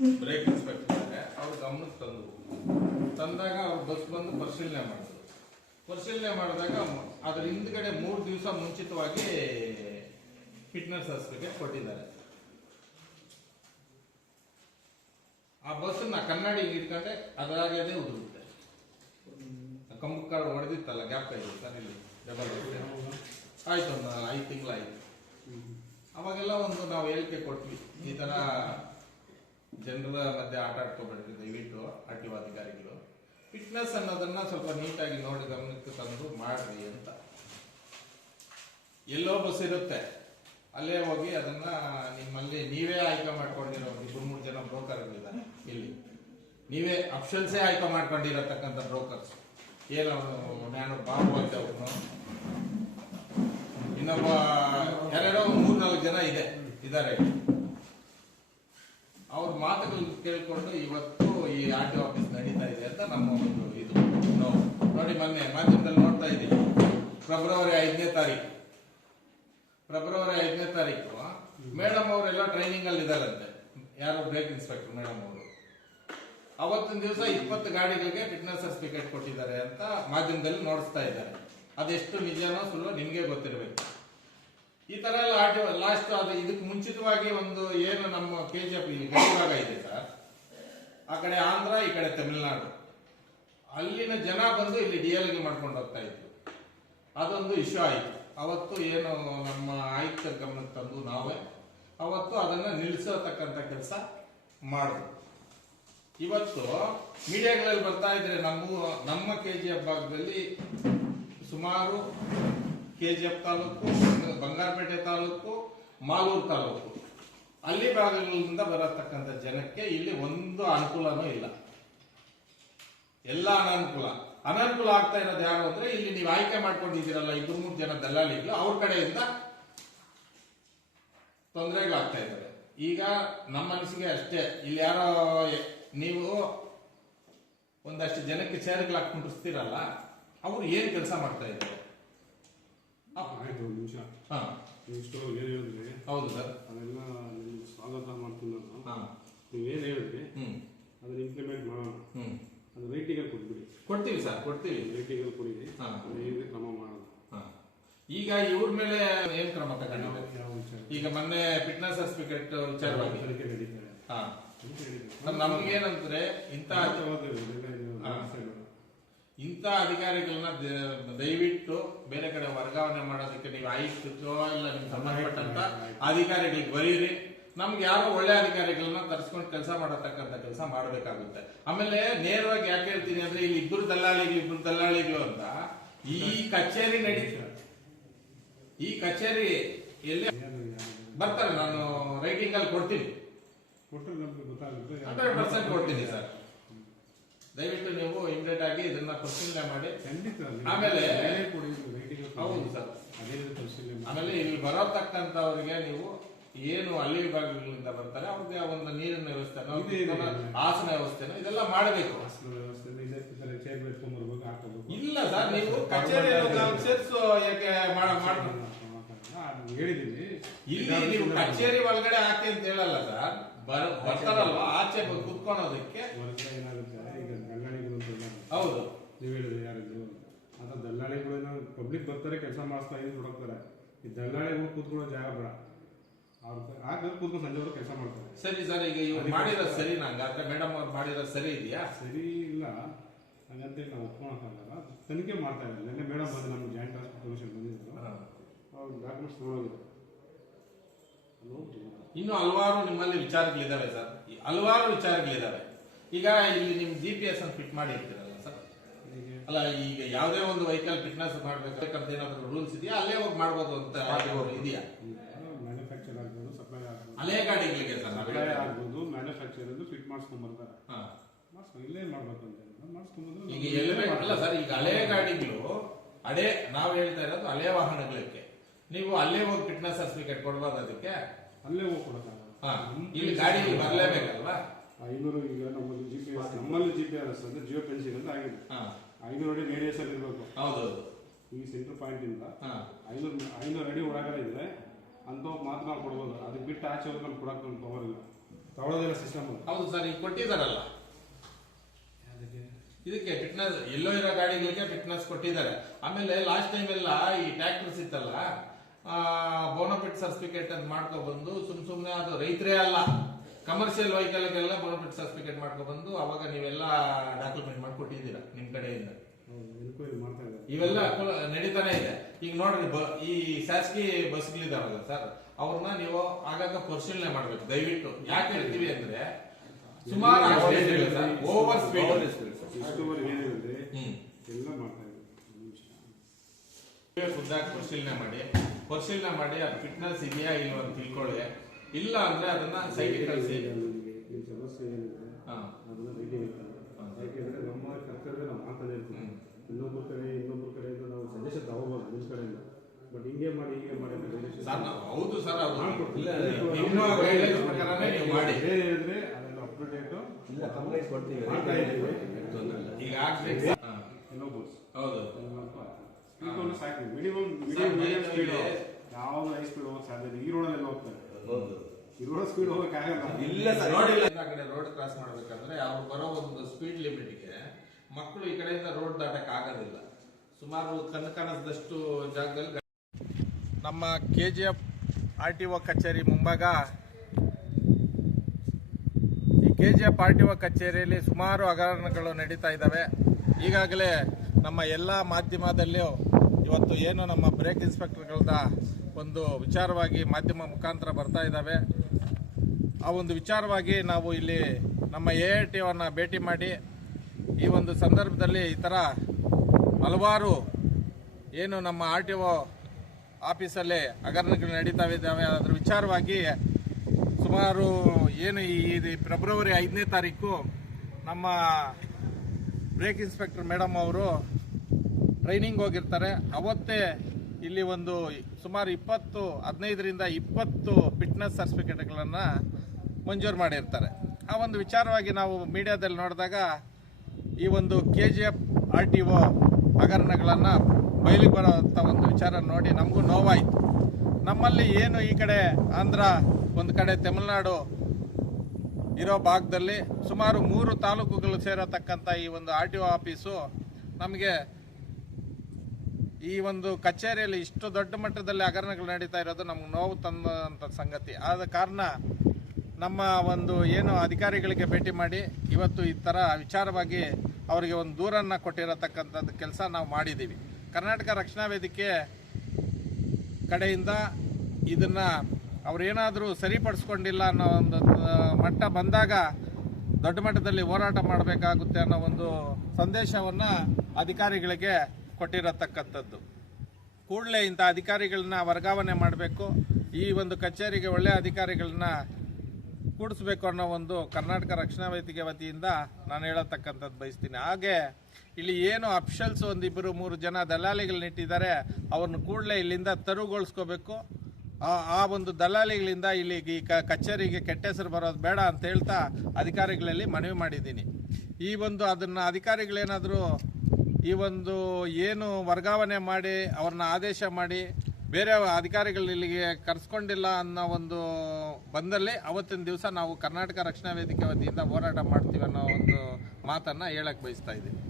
Break inspector ಇದ್ದಾರೆ ಅವ್ರ ಗಮನಕ್ಕೆ ತಂದರು ತಂದಾಗ ಅವ್ರು ಬಸ್ ಬಂದು ಪರಿಶೀಲನೆ ಮಾಡಿದ್ರು. ಪರಿಶೀಲನೆ ಮಾಡಿದಾಗ ಅದರ ಹಿಂದ್ಗಡೆ ಮೂರು ದಿವಸ ಮುಂಚಿತವಾಗಿ ಫಿಟ್ನೆಸ್ ಸರ್ಟಿಫಿಕೇಟ್ ಕೊಟ್ಟಿದ್ದಾರೆ. ಆ ಬಸ್ಸನ್ನ ಕನ್ನಡಿ ಇಟ್ಕೊಂಡೆ ಅದರಾಗದೇ ಉದುರುತ್ತೆ. ಕಂಬು ಕಾರ್ಡ್ ಹೊಡೆದಿತ್ತಲ್ಲ ಗ್ಯಾಪ್ ಇದೆ ಸರ್ ಇಲ್ಲಿ ಡಬಲ್ ಆಯ್ತು ಒಂದು ಐದು ತಿಂಗಳಾಯ್ತು. ಅವಾಗೆಲ್ಲ ಒಂದು ನಾವು ಹೇಳಿಕೆ ಕೊಟ್ವಿ, ಈ ತರ ಜನರ ಮಧ್ಯೆ ಆಟ ಆಡ್ಕೋಬೇಡ್ರಿ ದಯವಿಟ್ಟು ಆರ್ ಟಿ ಒ ಅಧಿಕಾರಿಗಳು ಫಿಟ್ನೆಸ್ ಅನ್ನೋದನ್ನ ಸ್ವಲ್ಪ ನೀಟಾಗಿ ನೋಡಿ ಗಮನಕ್ಕೆ ತಂದು ಮಾಡ್ರಿ ಅಂತ. ಎಲ್ಲೋ ಬಸ್ ಇರುತ್ತೆ. ಅಲ್ಲೇ ಹೋಗಿ ಅದನ್ನ ನಿಮ್ಮಲ್ಲಿ ನೀವೇ ಆಯ್ಕೆ ಮಾಡ್ಕೊಂಡಿರೋ ಇಬ್ಬರು ಮೂರು ಜನ ಬ್ರೋಕರ್ಗಳಿದ್ದಾರೆ ಇಲ್ಲಿ. ನೀವೇ ಅಪ್ಷನ್ಸೇ ಆಯ್ಕೆ ಮಾಡ್ಕೊಂಡಿರತಕ್ಕಂಥ ಬ್ರೋಕರ್ಸ್. ಏನು ನಾನು ಬಾಬು ಅಂತ ಅವನು? ಇನ್ನೊಬ್ಬ ಎರಡೋ ಮೂರ್ನಾಲ್ಕು ಜನ ಇದೆ, ಇದ್ದಾರೆ. ಅವ್ರ ಮಾತುಗಳು ಕೇಳಿಕೊಂಡು ಇವತ್ತು ಈ ಆರ್ ಟಿ ಆಫೀಸ್ ನಡೀತಾ ಇದೆ ಅಂತ ನಮ್ಮ ಒಂದು ಇದು. ನೋಡಿ ಮೊನ್ನೆ ಮಾಧ್ಯಮದಲ್ಲಿ ನೋಡ್ತಾ ಇದ್ದೀವಿ. ಫೆಬ್ರವರಿ ಐದನೇ ತಾರೀಕು. ಫೆಬ್ರವರಿ ಐದನೇ ತಾರೀಕು ಮೇಡಮ್ ಅವರೆಲ್ಲ ಟ್ರೈನಿಂಗ್ ಅಲ್ಲಿ ಇದಾರಂತೆ ಯಾರು ಬ್ರೇಕ್ ಇನ್ಸ್ಪೆಕ್ಟರ್ ಮೇಡಮ್ ಅವರು? ಅವತ್ತಿನ ದಿವಸ ಇಪ್ಪತ್ತು ಗಾಡಿಗಳಿಗೆ ಫಿಟ್ನೆಸ್ ಸರ್ಟಿಫಿಕೇಟ್ ಕೊಟ್ಟಿದ್ದಾರೆ ಅಂತ ಮಾಧ್ಯಮದಲ್ಲಿ ನೋಡಿಸ್ತಾ ಇದ್ದಾರೆ. ಅದೆಷ್ಟು ನಿಜನೋ ಸುಳ್ಳು ನಿಮಗೆ ಗೊತ್ತಿರಬೇಕು. ಈ ತರ ಎಲ್ಲ ಆಟ ಲಾಸ್ಟ್ ಅದು ಇದಕ್ಕೆ ಮುಂಚಿತವಾಗಿ ಒಂದು ಏನು ನಮ್ಮ ಕೆ ಜಿ ಎಫ್ ಗಡಿಭಾಗ ಇದೆ ಸರ್. ಆ ಕಡೆ ಆಂಧ್ರ, ಈ ಕಡೆ ತಮಿಳುನಾಡು. ಅಲ್ಲಿನ ಜನ ಬಂದು ಇಲ್ಲಿ ಡಿ ಎಲ್ಗೆ ಮಾಡ್ಕೊಂಡು ಹೋಗ್ತಾ ಇದ್ರು. ಅದೊಂದು ಇಶ್ಯೂ ಆಯಿತು. ಅವತ್ತು ಏನು ನಮ್ಮ ಆಯುಕ್ತ ಗಮನಕ್ಕೆ ತಂದು ನಾವೇ, ಅವತ್ತು ಅದನ್ನ ನಿಲ್ಲಿಸತಕ್ಕಂಥ ಕೆಲಸ ಮಾಡಿದ್ರು ಇವತ್ತು ಮೀಡಿಯಾಗಳಲ್ಲಿ ಬರ್ತಾ ಇದ್ರೆ ನಮ್ಮ ನಮ್ಮ ಕೆ ಜಿ ಎಫ್ ಭಾಗದಲ್ಲಿ ಸುಮಾರು K G F taluk Bangarapete taluk, Malur taluk. ಅಲ್ಲಿ ಭಾಗಗಳಿಂದ ಬರತಕ್ಕಂಥ ಜನಕ್ಕೆ ಇಲ್ಲಿ ಒಂದು ಅನುಕೂಲನೂ ಇಲ್ಲ. ಎಲ್ಲ ಅನಾನುಕೂಲ. ಅನಾನುಕೂಲ ಆಗ್ತಾ ಇರೋದು ಯಾರು ಅಂದ್ರೆ ಇಲ್ಲಿ ನೀವು ಆಯ್ಕೆ ಮಾಡ್ಕೊಂಡಿದ್ದೀರಲ್ಲ ಇಬ್ಬರು ಮೂರು ಜನ ದಲ್ಲಾಳಿಗಳು, ಅವ್ರ ಕಡೆಯಿಂದ ತೊಂದರೆಗಳಾಗ್ತಾ ಇದ್ದಾರೆ ಈಗ ನಮ್ಮ ಮನಸ್ಸಿಗೆ ಅಷ್ಟೇ. ಇಲ್ಲಿ ಯಾರೋ ನೀವು ಒಂದಷ್ಟು ಜನಕ್ಕೆ ಚೇರ್ಗಳು ಹಾಕಿ ಕುಂಡಿಸ್ತೀರಲ್ಲ ಅವ್ರು ಏನ್ ಕೆಲಸ ಮಾಡ್ತಾ ಇದ್ದಾರೆ? ಆಯ್ತು ಒಂದು ನಿಮಿಷ. ನೀವು ಇಷ್ಟು ಏನು ಹೇಳಿದ್ರಿ ಹೌದು ಸರ್. ಅದೆಲ್ಲ ನಿಮ್ಗೆ ಸ್ವಾಗತ ಮಾಡ್ತೀನಿ ನಾನು. ಹಾ. ನೀವೇನು ಹೇಳಿದ್ರಿ? ಹ್ಮ್. ಅದನ್ನ ಇಂಪ್ಲಿಮೆಂಟ್ ಮಾಡೋಣ. ಹ್ಮ್. ಅದು ರೈಟಿಗಲ್ಲಿ ಕೊಟ್ಬಿಡಿ. ಕೊಡ್ತೀವಿ ಸರ್ ಕೊಡ್ತೀವಿ. ರೈಟಿಗಲ್ಲಿ ಕೊಡಿರಿ ಹಾ. ಹೇಗೆ ಕ್ರಮ ಮಾಡೋಣ ಹಾ. ಈಗ ಇವ್ರ ಮೇಲೆ ಏನ್ ಕ್ರಮ ತಗೊಂಡಿದೆ ಯಾವ ವಿಚಾರ? ಈಗ ಮೊನ್ನೆ ಫಿಟ್ನೆಸ್ ಸರ್ಟಿಫಿಕೇಟ್ ವಿಚಾರವಾಗಿ ತನಿಖೆ ನಡೀತಾರೆ ಹಾ. ನಮ್ಗೇನಂದ್ರೆ ಇಂಥ ಹಾ. ಇಂಥ ಅಧಿಕಾರಿಗಳನ್ನ ದಯವಿಟ್ಟು ಬೇರೆ ಕಡೆ ವರ್ಗಾವಣೆ ಮಾಡೋದಕ್ಕೆ ನೀವು ಆಯುಕ್ತೋ ಇಲ್ಲ ನಿಮ್ಗೆ ಸಂಬಂಧಪಟ್ಟಂತ ಅಧಿಕಾರಿಗಳಿಗೆ ಬರೀರಿ. ನಮ್ಗೆ ಯಾರು ಒಳ್ಳೆ ಅಧಿಕಾರಿಗಳನ್ನ ತರಿಸ್ಕೊಂಡು ಕೆಲಸ ಮಾಡತಕ್ಕಂಥ ಕೆಲಸ ಮಾಡಬೇಕಾಗುತ್ತೆ. ಆಮೇಲೆ ನೇರವಾಗಿ ಯಾಕೆ ಹೇಳ್ತೀನಿ ಅಂದ್ರೆ ಇಲ್ಲಿ ಇಬ್ಬರು ದಲ್ಲಾಳಿಗಳು ಇಬ್ರು ದಲ್ಲಾಳಿಗಳು ಅಂತ ಈ ಕಚೇರಿ ನಡೀತ ಈ ಕಚೇರಿ ಎಲ್ಲಿ ಬರ್ತಾರೆ ನಾನು ರೈಟಿಂಗ್ ಅಲ್ಲಿ ಕೊಡ್ತೀನಿ. ಹಂಡ್ರೆಡ್ ಪರ್ಸೆಂಟ್ ಕೊಡ್ತೀನಿ ಸರ್. ದಯವಿಟ್ಟು ನೀವು ಇಮಿಡಿಯೇಟ್ ಆಗಿ ಇದನ್ನ ಪರಿಶೀಲನೆ ಮಾಡಿ. ಖಂಡಿತ ಆಮೇಲೆ- ಬೇರೆ ಹೌದು ಸರ್. ಅದೇ ರೀತಿ ಪರಿಶೀಲನೆ ಆಮೇಲೆ ಇಲ್ಲಿ ಬರತಕ್ಕಂಥವ್ರಿಗೆ ನೀವು ಏನು ಹಳ್ಳಿ ವಿಭಾಗಗಳಿಂದ ಬರ್ತಾರೆ ಅವ್ರಿಗೆ ಒಂದು ನೀರಿನ ವ್ಯವಸ್ಥೆ. ಆಸನ ವ್ಯವಸ್ಥೆನ ಇದೆಲ್ಲ ಮಾಡಬೇಕು. ಇಲ್ಲ ಸರ್ ನೀವು ಕಚೇರಿ ಯಾಕೆ ಹೇಳಿದೀನಿ ಇಲ್ಲಿ ನೀವು ಕಚೇರಿ ಒಳಗಡೆ ಹಾಕಿ ಅಂತ ಹೇಳಲ್ಲ ಸರ್. ಬರ್ ಬರ್ತಾರಲ್ವಾ ಆಚೆ ಕುತ್ಕೊಳೋದಕ್ಕೆ. ಏನಾಗುತ್ತೆ ಈಗ ದಲ್ಲಾಳಿಗಳು ಅಂತ ಇದ್ದಾರೆ. ಹೌದು. ನೀವು ಹೇಳಿದ್ರೆ ಯಾರಿದ್ರು ಅಂತ ದಲ್ಲಾಳಿಗಳೇನೋ ಪಬ್ಲಿಕ್ ಬರ್ತಾರೆ ಕೆಲಸ ಮಾಡಿಸ್ತಾ ಇದ್ದು ಹೊಡಕ್ತಾರೆ ಈ ದಲ್ಲಾಳಿಗಳು ಕೂತ್ಕೊಳ್ಳೋ ಜಾಗ ಬೇಡ. ಅವ್ರ ಹಾಗಾದ್ರೆ ಕೂತ್ಕೊಂಡು ಸಂಜೆವರೆಗೂ ಕೆಲಸ ಮಾಡ್ತಾರೆ. ಸರಿ ಸರ್ ಈಗ ಇವ್ರು ಮಾಡಿರೋದು ಸರಿ. ನಂಗೆ. ಮೇಡಮ್ ಅವ್ರು ಮಾಡಿರೋದು ಸರಿ ಇದೆಯಾ? ಸರಿ ಇಲ್ಲ. ಹಾಗಂತ ನಾವು ಒಪ್ಕೊಳಕ್ಕಾಗಲ್ಲ ತನಿಖೆ ಮಾಡ್ತಾ ಇದ್ದಾರೆ. ನಿನ್ನೆ ಮೇಡಮ್ ಬಂದು ನಮ್ಗೆ ಜಾಯಿಂಟ್ ಹಾಸ್ಪಿಟಲ್ ಕಮಿಷನ್ ಬಂದಿದ್ರು. ಅವ್ರ ಡಾಕ್ಯುಮೆಂಟ್ಸ್ ಹೋಗ್ತೀವಿ ಇನ್ನು ಹಲವಾರು ನಿಮ್ಮಲ್ಲಿ ವಿಚಾರಗಳಿದಾವೆ ಸರ್. ಈ ಹಲವಾರು ವಿಚಾರಗಳಿದಾವೆ. ಈಗ ಇಲ್ಲಿ ನಿಮ್ ಜಿ ಪಿ ಎಸ್ ಅನ್ನು ಫಿಟ್ ಮಾಡಿರ್ತೀರ? ಅಲ್ಲ ಈಗ ಯಾವುದೇ ಒಂದು ವೆಹಿಕಲ್ ಫಿಟ್ನೆಸ್ ಮಾಡ್ಬೇಕಂತ ಏನಾದ್ರು ರೂಲ್ಸ್ ಇದೆಯಾ? ಅಲ್ಲೇ ಹೋಗಿ ಮಾಡ್ಬೋದು ಅಂತ ಇದೆಯಾ? ಮ್ಯಾನುಫ್ಯಾಕ್ಚರ್ ಆಗ್ಬೋದು ಸಪ್ಲೈ ಆಗ್ಬೋದು. ಹಳೆ ಗಾಡಿಗಳಿಗೆ ಸರ್ ನಾವು ಸಪ್ಲೈ ಆಗ್ಬೋದು ಮ್ಯಾನುಫ್ಯಾಕ್ಚರ್ ಫಿಟ್ ಮಾಡ್ಸ್ಕೊಂಡ್ ಬರ್ತಾರೆ. ಮಾಡ್ಸ್ಕೊಂಡು ಇಲ್ಲೇ ಮಾಡ್ಬೇಕು ಅಂತ ಹೇಳಿದ್ರು. ಈಗ ಎಲ್ಲೇ ಅಲ್ಲ ಸರ್ ಈಗ ಹಳೆ ಗಾಡಿಗಳು ಅದೇ ನಾವು ಹೇಳ್ತಾ ಇರೋದು ಹಳೆ ವಾಹನಗಳಿಗೆ. ನೀವು ಅಲ್ಲೇ ಹೋಗಿ ಫಿಟ್ನೆಸ್ ಸರ್ಟಿಫಿಕೇಟ್ ಕೊಡ್ಬೋದು ಅದಕ್ಕೆ? ಅಲ್ಲೇ ಹೋಗಿ ಕೊಡಕ್ಕಾಗಲ್ಲ. ಹಾ ಇಲ್ಲಿ ಗಾಡಿ ಬರ್ಲೇಬೇಕಲ್ವಾ? ಐನೂರು ಈಗ ನಮ್ಮಲ್ಲಿ ಜಿ ಪಿ ಎಸ್ ನಮ್ಮಲ್ಲಿ ಜಿ ಪಿ ಆರ್ ಎಸ್ ಅಂದ್ರೆ ಜಿಯೋ ಪೆನ್ಸಿಲ್ ಅಂತ ಆಗಿದೆ. ಹಾ. ಐನೂರು ಅಡಿ ರೇಡಿಯಸ್ ಅಲ್ಲಿ ಇರಬೇಕು ಹೌದೌದು. ಈ ಸೆಂಟರ್ ಪಾಯಿಂಟ್ ಇಂದ ಐನೂರು ಐನೂರು ಅಡಿ ಒಳಗಡೆ ಇದ್ರೆ ಅಂತ ಮಾತ್ರ ನಾವು ಕೊಡ್ಬೋದು. ಅದಕ್ಕೆ ಬಿಟ್ಟು ಆಚೆ ಹೋಗಿ ನಮ್ಗೆ ಕೊಡಕ್ಕೆ ನಮ್ಗೆ ಪವರ್ ಇಲ್ಲ. ತಗೊಳ್ಳೋದಿಲ್ಲ ಸಿಸ್ಟಮ್ ಹೌದು ಸರ್ ಈಗ ಕೊಟ್ಟಿದ್ದಾರಲ್ಲ ಇದಕ್ಕೆ ಫಿಟ್ನೆಸ್ ಎಲ್ಲೋ ಇರೋ ಗಾಡಿಗಳಿಗೆ ಫಿಟ್ನೆಸ್ ಕೊಟ್ಟಿದ್ದಾರೆ. ಆಮೇಲೆ ಲಾಸ್ಟ್ ಟೈಮ್ ಎಲ್ಲ ಈ ಟ್ಯಾಕ್ಟರ್ಸ್ ಇತ್ತಲ್ಲ ಬೋನಫಿಟ್ ಸರ್ಟಿಫಿಕೇಟ್ ಅಂತ ಮಾಡ್ಕೊಬಂದು ಸುಮ್ ಸುಮ್ನೆ ಅದು ರೈತರೇ ಅಲ್ಲ. ಕಮರ್ಷಿಯಲ್ ವೆಹಿಕಲ್ಗೆಲ್ಲ ಬೋನಫಿಟ್ ಸರ್ಟಿಫಿಕೇಟ್ ಮಾಡ್ಕೊ ಬಂದು ಅವಾಗ ನೀವೆಲ್ಲ ಡಾಕ್ಯುಮೆಂಟ್ ಮಾಡ್ಕೊಟ್ಟಿದ್ದೀರಾ ನಿಮ್ ಕಡೆಯಿಂದ. ಎನ್ಕ್ವೈರಿ ಮಾಡ್ತಾ ಇದ್ದಾರೆ. ಇವೆಲ್ಲ ನಡೀತಾನೆ ಇದೆ. ಈಗ ನೋಡ್ರಿ ಬ- ಈ ಶಾಸಕಿ ಬಸ್ಗಳಿದಾವಲ್ಲ ಸರ್ ಅವ್ರನ್ನ ನೀವು ಆಗಾಗ ಪರಿಶೀಲನೆ ಮಾಡ್ಬೇಕು ದಯವಿಟ್ಟು. ಯಾಕೆ ಹೇಳ್ತೀವಿ ಅಂದ್ರೆ ಸುಮಾರು ಓವರ್ ಸ್ಪೀಡ್ ಇಷ್ಟುವರೆಗೆ ಏನಿದೆ ಹ್ಮ್. ಎಲ್ಲ ಮಾಡ್ತಾ ಇದ್ದಾರೆ. ಒಂದು ನಿಮಿಷ. ಖುದ್ದಾಗಿ ಪರಿಶೀಲನೆ ಮಾಡಿ. ಪರಿಶೀಲನೆ ಮಾಡಿ ಅದು ಫಿಟ್ನೆಸ್ ಇದೆಯಾ ಇಲ್ವಾ ಅಂತ ತಿಳ್ಕೊಳ್ಳಿ. ಇಲ್ಲ ಅಂದ್ರೆ ಅದನ್ನ ಸೈಕಲ್ ಕಳಿಸಿ ಸಮಸ್ಯೆ ಏನಿದೆ. ಅದನ್ನ ಯಾಕೆಂದ್ರೆ ನಮ್ಮ ಕರ್ತವ್ಯ ನಾವು ಮಾಡ್ತಾನೆ ಇರ್ತೀವಿ ಇನ್ನೊಬ್ಬರ ಕಡೆ ಇನ್ನೊಬ್ಬರ ಕಡೆಯಿಂದ ನಾವು ಸಜೆಷನ್ ತಗೋಬೋದು ನಿಮ್ಮ ಕಡೆಯಿಂದ. ಬಟ್ ಹಿಂಗೆ ಮಾಡಿ ಹಿಂಗೆ ಮಾಡಿ ಅಂತ suggestion ಸರ್ ನಾವು ಹೌದು ಸರ್ ಅದು ಇಲ್ಲ, ನಿಮ್ಮ ಗೈಡ್ಲೈನ್ಸ್ ಪ್ರಕಾರನೇ ನೀವು ಮಾಡಿ. ಬೇರೆ ಹೇಳಿದ್ರೆ ಅದೆಲ್ಲ ಅಪ್ ಟು ಇಲ್ಲ ಕಂಪ್ಲೇಂಟ್ ಕೊಡ್ತೀವಿ. ಮಾಡ್ತಾ ಇದ್ದೀವಿ. ಈಗ ಇನ್ನೊಬ್ಬರು ಹೌದು. ಸ್ಪೀಡ್ ಒಂದು ಸಾಕು. Minimum medium speed. ಯಾವ್ದು ಹೈ ಸ್ಪೀಡ್ ಹೋಗಕ್ಕೆ ಸಾಧ್ಯ ಇಲ್ಲ ಈ ರೋಡಲ್ಲಿ ಹೋಗ್ತಾರೆ. ಹೌದು. ಸ್ಪೀಡ್ ಇಲ್ಲ ಸರ್ ನೋಡಿಲ್ಲ. ಆ ಕಡೆ ರೋಡ್ ಕ್ರಾಸ್ ಮಾಡ್ಬೇಕಂದ್ರೆ ಅವ್ರು ಬರೋ ಒಂದು ಸ್ಪೀಡ್ ಲಿಮಿಟ್ಗೆ ಮಕ್ಕಳು ಈ ಕಡೆಯಿಂದ ರೋಡ್ ದಾಟಕ್ ಆಗೋದಿಲ್ಲ. ಸುಮಾರು ಕಣ್ಣು ಕಾಣಿಸಿದಷ್ಟು ಜಾಗದಲ್ಲಿ ನಮ್ಮ K G F R T O ಕಚೇರಿ ಮುಂಭಾಗ. ಈ K G F R T O ಕಚೇರಿಯಲ್ಲಿ ಸುಮಾರು ಹಗರಣಗಳು ನಡೀತಾ ಇದ್ದಾವೆ. ಈಗಾಗಲೇ ನಮ್ಮ ಎಲ್ಲ ಮಾಧ್ಯಮದಲ್ಲಿಯೂ ಇವತ್ತು ಏನು ನಮ್ಮ ಬ್ರೇಕ್ ಇನ್ಸ್ಪೆಕ್ಟರ್ಗಳದ ಒಂದು ವಿಚಾರವಾಗಿ ಮಾಧ್ಯಮ ಮುಖಾಂತರ ಬರ್ತಾ ಇದ್ದಾವೆ. ಆ ಒಂದು ವಿಚಾರವಾಗಿ ನಾವು ಇಲ್ಲಿ ನಮ್ಮ ಎ ಐ ಟಿ ಭೇಟಿ ಮಾಡಿ ಈ ಒಂದು ಸಂದರ್ಭದಲ್ಲಿ ಈ ಥರ ಹಲವಾರು ಏನು ನಮ್ಮ ಆರ್ ಟಿ ಒ ಆಫೀಸಲ್ಲಿ ಹಗರಣಗಳು ನಡೀತಾ ಇದ್ದಾವೆ. ಅದರ ವಿಚಾರವಾಗಿ ಸುಮಾರು ಏನು ಈ ಫೆಬ್ರವರಿ ಐದನೇ ತಾರೀಕು ನಮ್ಮ ಬ್ರೇಕ್ ಇನ್ಸ್ಪೆಕ್ಟರ್ ಮೇಡಮ್ ಅವರು ಟ್ರೈನಿಂಗ್ ಹೋಗಿರ್ತಾರೆ. ಅವತ್ತೇ ಇಲ್ಲಿ ಒಂದು ಸುಮಾರು ಇಪ್ಪತ್ತು, ಹದಿನೈದರಿಂದ ಇಪ್ಪತ್ತು ಫಿಟ್ನೆಸ್ ಸರ್ಟಿಫಿಕೇಟ್ಗಳನ್ನು ಮಂಜೂರು ಮಾಡಿರ್ತಾರೆ. ಆ ಒಂದು ವಿಚಾರವಾಗಿ ನಾವು ಮೀಡಿಯಾದಲ್ಲಿ ನೋಡಿದಾಗ ಈ ಒಂದು K G F R T O ಹಗರಣಗಳನ್ನು ಬಯಲಿಗೆ ಬರೋಂಥ ಒಂದು ವಿಚಾರ ನೋಡಿ ನಮಗೂ ನೋವಾಯಿತು. ನಮ್ಮಲ್ಲಿ ಏನು ಈ ಕಡೆ ಆಂಧ್ರ, ಒಂದು ಕಡೆ ತಮಿಳುನಾಡು ಇರೋ ಭಾಗದಲ್ಲಿ ಸುಮಾರು ಮೂರು ತಾಲೂಕುಗಳು ಸೇರತಕ್ಕಂಥ ಈ ಒಂದು ಆರ್ ಟಿ ಒ ಆಫೀಸು ನಮಗೆ ಈ ಒಂದು ಕಚೇರಿಯಲ್ಲಿ ಇಷ್ಟು ದೊಡ್ಡ ಮಟ್ಟದಲ್ಲಿ ಹಗರಣಗಳು ನಡೀತಾ ಇರೋದು ನಮ್ಗೆ ನೋವು ತಂದಂಥ ಸಂಗತಿ. ಆದ ಕಾರಣ ನಮ್ಮ ಒಂದು ಏನು ಅಧಿಕಾರಿಗಳಿಗೆ ಭೇಟಿ ಮಾಡಿ ಇವತ್ತು ಈ ಥರ ವಿಚಾರವಾಗಿ ಅವರಿಗೆ ಒಂದು ದೂರನ್ನು ಕೊಟ್ಟಿರತಕ್ಕಂಥದ್ದು ಕೆಲಸ ನಾವು ಮಾಡಿದ್ದೀವಿ. ಕರ್ನಾಟಕ ರಕ್ಷಣಾ ವೇದಿಕೆ ಕಡೆಯಿಂದ ಇದನ್ನು ಅವರೇನಾದರೂ ಸರಿಪಡಿಸ್ಕೊಂಡಿಲ್ಲ ಅನ್ನೋ ಒಂದು ಮಟ್ಟ ಬಂದಾಗ ದೊಡ್ಡ ಮಟ್ಟದಲ್ಲಿ ಹೋರಾಟ ಮಾಡಬೇಕಾಗುತ್ತೆ ಅನ್ನೋ ಒಂದು ಸಂದೇಶವನ್ನು ಅಧಿಕಾರಿಗಳಿಗೆ ಕೊಟ್ಟಿರತಕ್ಕಂಥದ್ದು. ಕೂಡಲೇ ಇಂಥ ಅಧಿಕಾರಿಗಳನ್ನ ವರ್ಗಾವಣೆ ಮಾಡಬೇಕು, ಈ ಒಂದು ಕಚೇರಿಗೆ ಒಳ್ಳೆಯ ಅಧಿಕಾರಿಗಳನ್ನ ಕೂಡಿಸ್ಬೇಕು ಅನ್ನೋ ಒಂದು ಕರ್ನಾಟಕ ರಕ್ಷಣಾ ವೇದಿಕೆ ವತಿಯಿಂದ ನಾನು ಹೇಳತಕ್ಕಂಥದ್ದು ಬಯಸ್ತೀನಿ. ಹಾಗೆ ಇಲ್ಲಿ ಏನು ಅಫಿಷಲ್ಸ್ ಒಂದಿಬ್ಬರು ಮೂರು ಜನ ದಲ್ಲಾಳಿಗಳನ್ನ ಇಟ್ಟಿದ್ದಾರೆ, ಅವ್ರನ್ನ ಕೂಡಲೇ ಇಲ್ಲಿಂದ ತರುಗೊಳಿಸ್ಕೋಬೇಕು. ಆ ಒಂದು ದಲ್ಲಾಳಿಗಳಿಂದ ಇಲ್ಲಿ ಈ ಕಚೇರಿಗೆ ಕೆಟ್ಟ ಹೆಸರು ಬರೋದು ಬೇಡ ಅಂತ ಹೇಳ್ತಾ ಅಧಿಕಾರಿಗಳಲ್ಲಿ ಮನವಿ ಮಾಡಿದ್ದೀನಿ. ಈ ಒಂದು ಅದನ್ನು ಅಧಿಕಾರಿಗಳೇನಾದರೂ ಈ ಒಂದು ಏನು ವರ್ಗಾವಣೆ ಮಾಡಿ, ಅವ್ರನ್ನ ಆದೇಶ ಮಾಡಿ, ಬೇರೆ ಅಧಿಕಾರಿಗಳು ಇಲ್ಲಿಗೆ ಕರೆಸ್ಕೊಂಡಿಲ್ಲ ಅನ್ನೋ ಒಂದು ಬಂದಲ್ಲಿ ಅವತ್ತಿನ ದಿವಸ ನಾವು ಕರ್ನಾಟಕ ರಕ್ಷಣಾ ವೇದಿಕೆ ವತಿಯಿಂದ ಹೋರಾಟ ಮಾಡ್ತೀವಿ ಅನ್ನೋ ಒಂದು ಮಾತನ್ನ ಹೇಳಕ್ ಬಯಸ್ತಾ ಇದ್ದೀನಿ